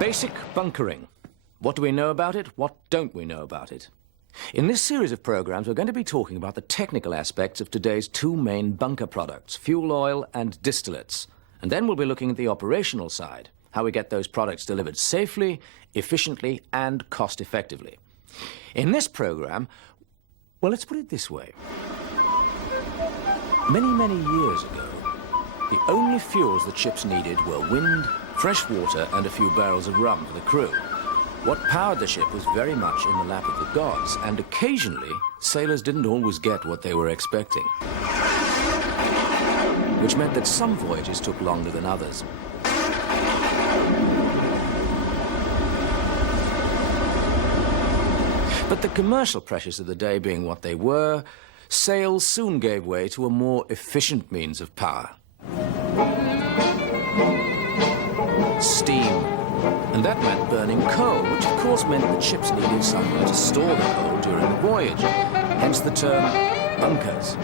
Basic bunkering. What do we know about it? What don't we know about it? In this series of programs, we're going to be talking about the technical aspects of today's two main bunker products, fuel oil and distillates. And then we'll be looking at the operational side, how we get those products delivered safely, efficiently, and cost-effectively. In this program, well, let's put it this way. Many, many years ago, the only fuels that ships needed were wind, fresh water, and a few barrels of rum for the crew. What powered the ship was very much in the lap of the gods, and occasionally, sailors didn't always get what they were expecting. Which meant that some voyages took longer than others. But the commercial pressures of the day being what they were, sails soon gave way to a more efficient means of power. Steam. And that meant burning coal, which of course meant that ships needed somewhere to store the coal during the voyage. Hence the term bunkers.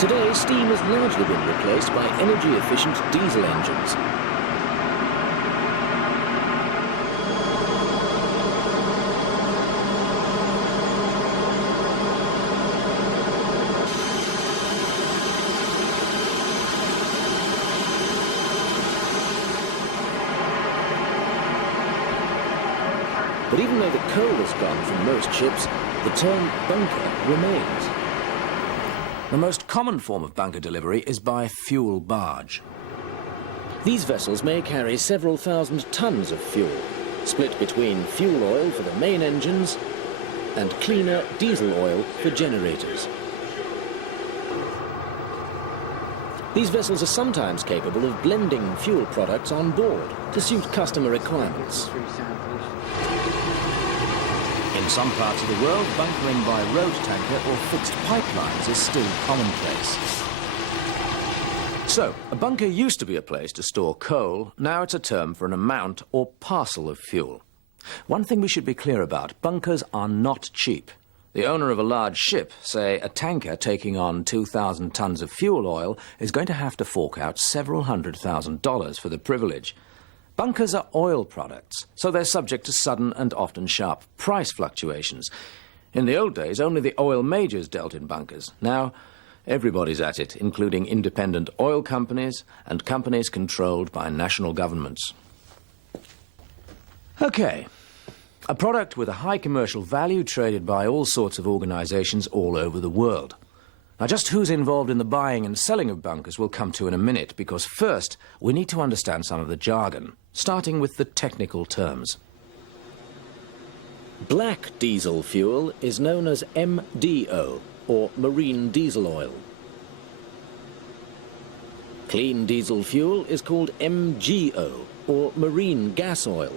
Today, steam has largely been replaced by energy-efficient diesel engines. But even though the coal is gone from most ships, the term bunker remains. The most common form of bunker delivery is by fuel barge. These vessels may carry several thousand tons of fuel, split between fuel oil for the main engines and cleaner diesel oil for generators. These vessels are sometimes capable of blending fuel products on board to suit customer requirements. In some parts of the world, bunkering by road tanker or fixed pipelines is still commonplace. So, a bunker used to be a place to store coal. Now it's a term for an amount or parcel of fuel. One thing we should be clear about, bunkers are not cheap. The owner of a large ship, say a tanker taking on 2,000 tons of fuel oil, is going to have to fork out several $100,000 for the privilege. Bunkers are oil products, so they're subject to sudden and often sharp price fluctuations. In the old days, only the oil majors dealt in bunkers. Now, everybody's at it, including independent oil companies and companies controlled by national governments. Okay, a product with a high commercial value traded by all sorts of organizations all over the world. Now, just who's involved in the buying and selling of bunkers we'll come to in a minute, because first, we need to understand some of the jargon, starting with the technical terms. Black diesel fuel is known as MDO, or marine diesel oil. Clean diesel fuel is called MGO, or marine gas oil.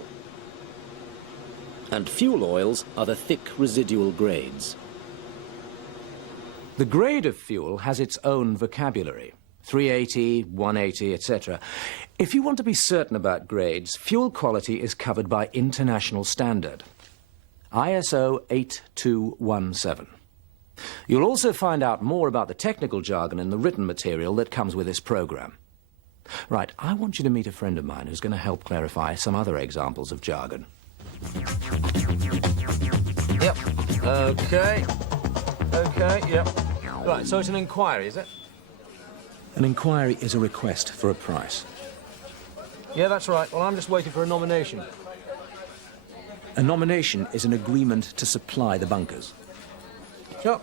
And fuel oils are the thick residual grades. The grade of fuel has its own vocabulary, 380, 180, etc. If you want to be certain about grades, fuel quality is covered by international standard, ISO 8217. You'll also find out more about the technical jargon in the written material that comes with this program. Right, I want you to meet a friend of mine who's going to help clarify some other examples of jargon. Yep, okay, yep. Right, so it's an inquiry, is it? An inquiry is a request for a price. Yeah, that's right. Well, I'm just waiting for a nomination. A nomination is an agreement to supply the bunkers. Sure.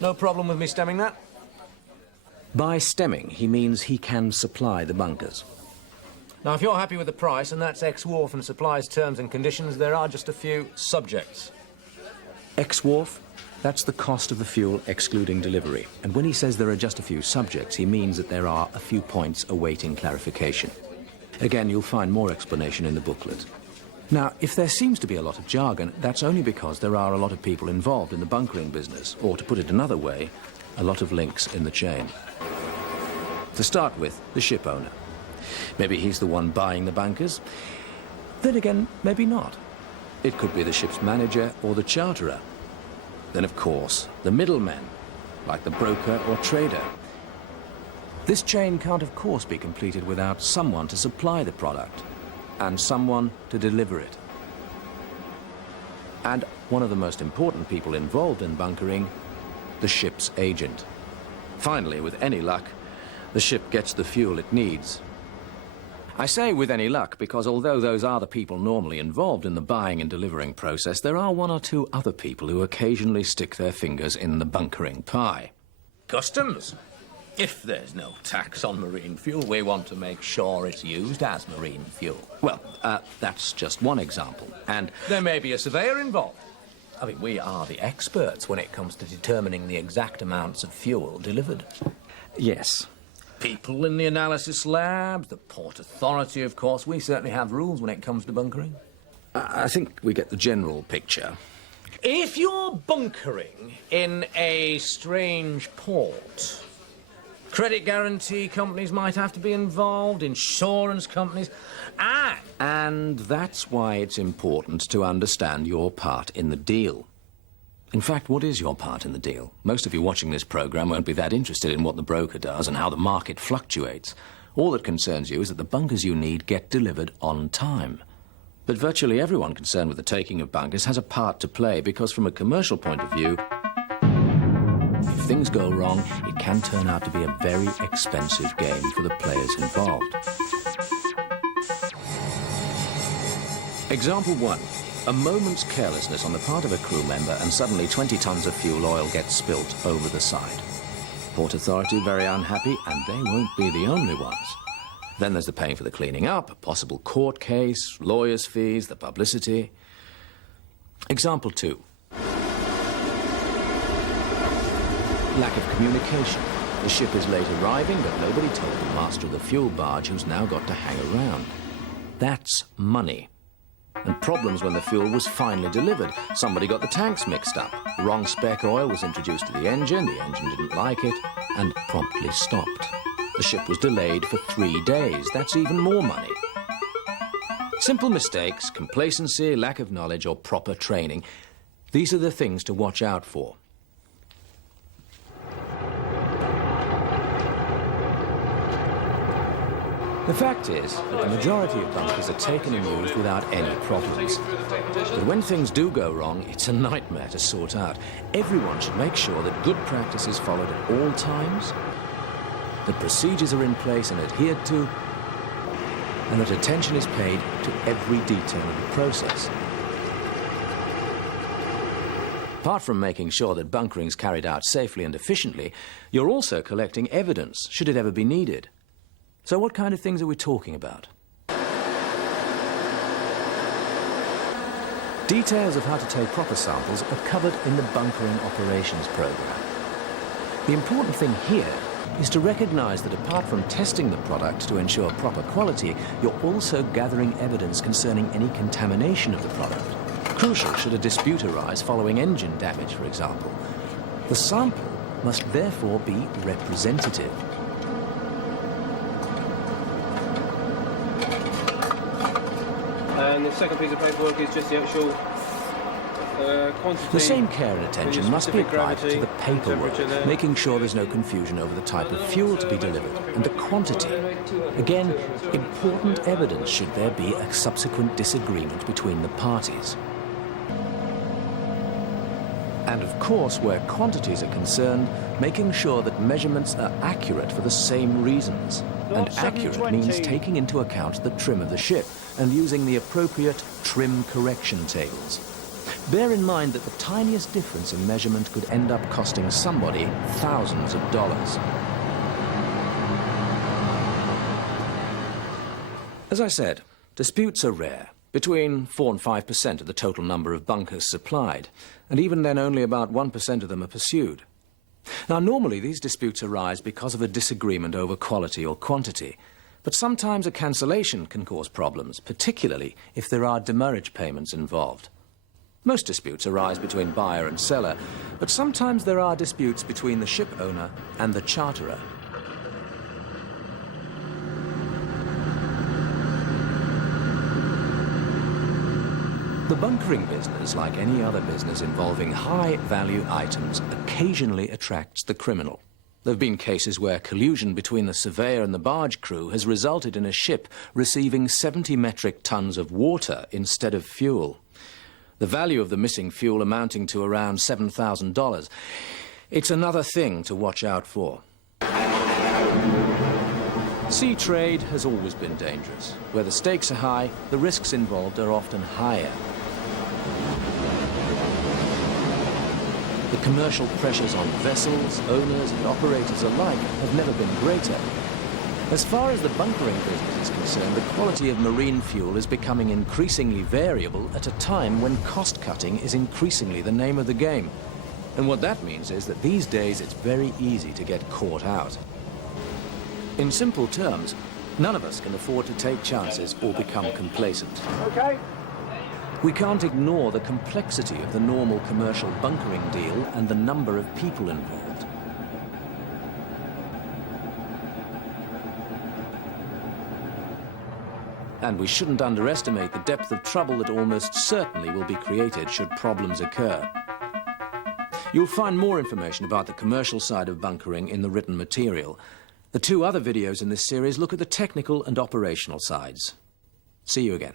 No problem with me stemming that. By stemming, he means he can supply the bunkers. Now, if you're happy with the price, and that's ex-Wharf and supplies terms and conditions, there are just a few subjects. Ex-Wharf? That's the cost of the fuel excluding delivery. And when he says there are just a few subjects, he means that there are a few points awaiting clarification. Again, you'll find more explanation in the booklet. Now, if there seems to be a lot of jargon, that's only because there are a lot of people involved in the bunkering business, or to put it another way, a lot of links in the chain. To start with, the ship owner. Maybe he's the one buying the bunkers. Then again, maybe not. It could be the ship's manager or the charterer. Then, of course, the middlemen. like the broker or trader. This chain can't, of course, be completed without someone to supply the product and someone to deliver it. And one of the most important people involved in bunkering, the ship's agent. Finally, with any luck, the ship gets the fuel it needs. I say with any luck because although those are the people normally involved in the buying and delivering process, there are one or two other people who occasionally stick their fingers in the bunkering pie. Customs. If there's no tax on marine fuel, we want to make sure it's used as marine fuel. Well, that's just one example. And there may be a surveyor involved. I mean, we are the experts when it comes to determining the exact amounts of fuel delivered. Yes. People in the analysis labs, the Port Authority, of course. We certainly have rules when it comes to bunkering. I think we get the general picture. If you're bunkering in a strange port, credit guarantee companies might have to be involved, insurance companies, and that's why it's important to understand your part in the deal. In fact, what is your part in the deal? Most of you watching this program won't be that interested in what the broker does and how the market fluctuates. All that concerns you is that the bunkers you need get delivered on time. But virtually everyone concerned with the taking of bunkers has a part to play because from a commercial point of view, if things go wrong, it can turn out to be a very expensive game for the players involved. Example 1. A moment's carelessness on the part of a crew member and suddenly 20 tons of fuel oil gets spilt over the side. Port Authority very unhappy, and they won't be the only ones. Then there's the paying for the cleaning up, a possible court case, lawyers' fees, the publicity. Example 2. Lack of communication. The ship is late arriving, but nobody told the master of the fuel barge who's now got to hang around. That's money. And problems when the fuel was finally delivered. Somebody got the tanks mixed up. The wrong spec oil was introduced to the engine didn't like it, and promptly stopped. The ship was delayed for 3 days. That's even more money. Simple mistakes, complacency, lack of knowledge, or proper training. These are the things to watch out for. The fact is that the majority of bunkers are taken and used without any problems. But when things do go wrong, it's a nightmare to sort out. Everyone should make sure that good practice is followed at all times, that procedures are in place and adhered to, and that attention is paid to every detail of the process. Apart from making sure that bunkering is carried out safely and efficiently, you're also collecting evidence, should it ever be needed. So what kind of things are we talking about? Details of how to take proper samples are covered in the bunkering operations program. The important thing here is to recognize that apart from testing the product to ensure proper quality, you're also gathering evidence concerning any contamination of the product. Crucial should a dispute arise following engine damage, for example. The sample must therefore be representative. And the second piece of paperwork is just the actual quantity. The same care and attention must be applied to the paperwork, making sure there's no confusion over the type of fuel to be delivered and the quantity. Again, important evidence should there be a subsequent disagreement between the parties. And of course, where quantities are concerned, making sure that measurements are accurate for the same reasons. And accurate means taking into account the trim of the ship and using the appropriate trim correction tables. Bear in mind that the tiniest difference in measurement could end up costing somebody thousands of dollars. As I said, disputes are rare, between 4 and 5% of the total number of bunkers supplied, and even then only about 1% of them are pursued. Now, normally these disputes arise because of a disagreement over quality or quantity, but sometimes a cancellation can cause problems, particularly if there are demurrage payments involved. Most disputes arise between buyer and seller, but sometimes there are disputes between the ship owner and the charterer. The bunkering business, like any other business involving high-value items, occasionally attracts the criminal. There have been cases where collusion between the surveyor and the barge crew has resulted in a ship receiving 70 metric tons of water instead of fuel. The value of the missing fuel amounting to around $7,000. It's another thing to watch out for. Sea trade has always been dangerous. Where the stakes are high, the risks involved are often higher. The commercial pressures on vessels, owners and operators alike have never been greater. As far as the bunkering business is concerned, the quality of marine fuel is becoming increasingly variable at a time when cost-cutting is increasingly the name of the game. And what that means is that these days it's very easy to get caught out. In simple terms, none of us can afford to take chances or become complacent. Okay. We can't ignore the complexity of the normal commercial bunkering deal and the number of people involved. And we shouldn't underestimate the depth of trouble that almost certainly will be created should problems occur. You'll find more information about the commercial side of bunkering in the written material. The 2 other videos in this series look at the technical and operational sides. See you again.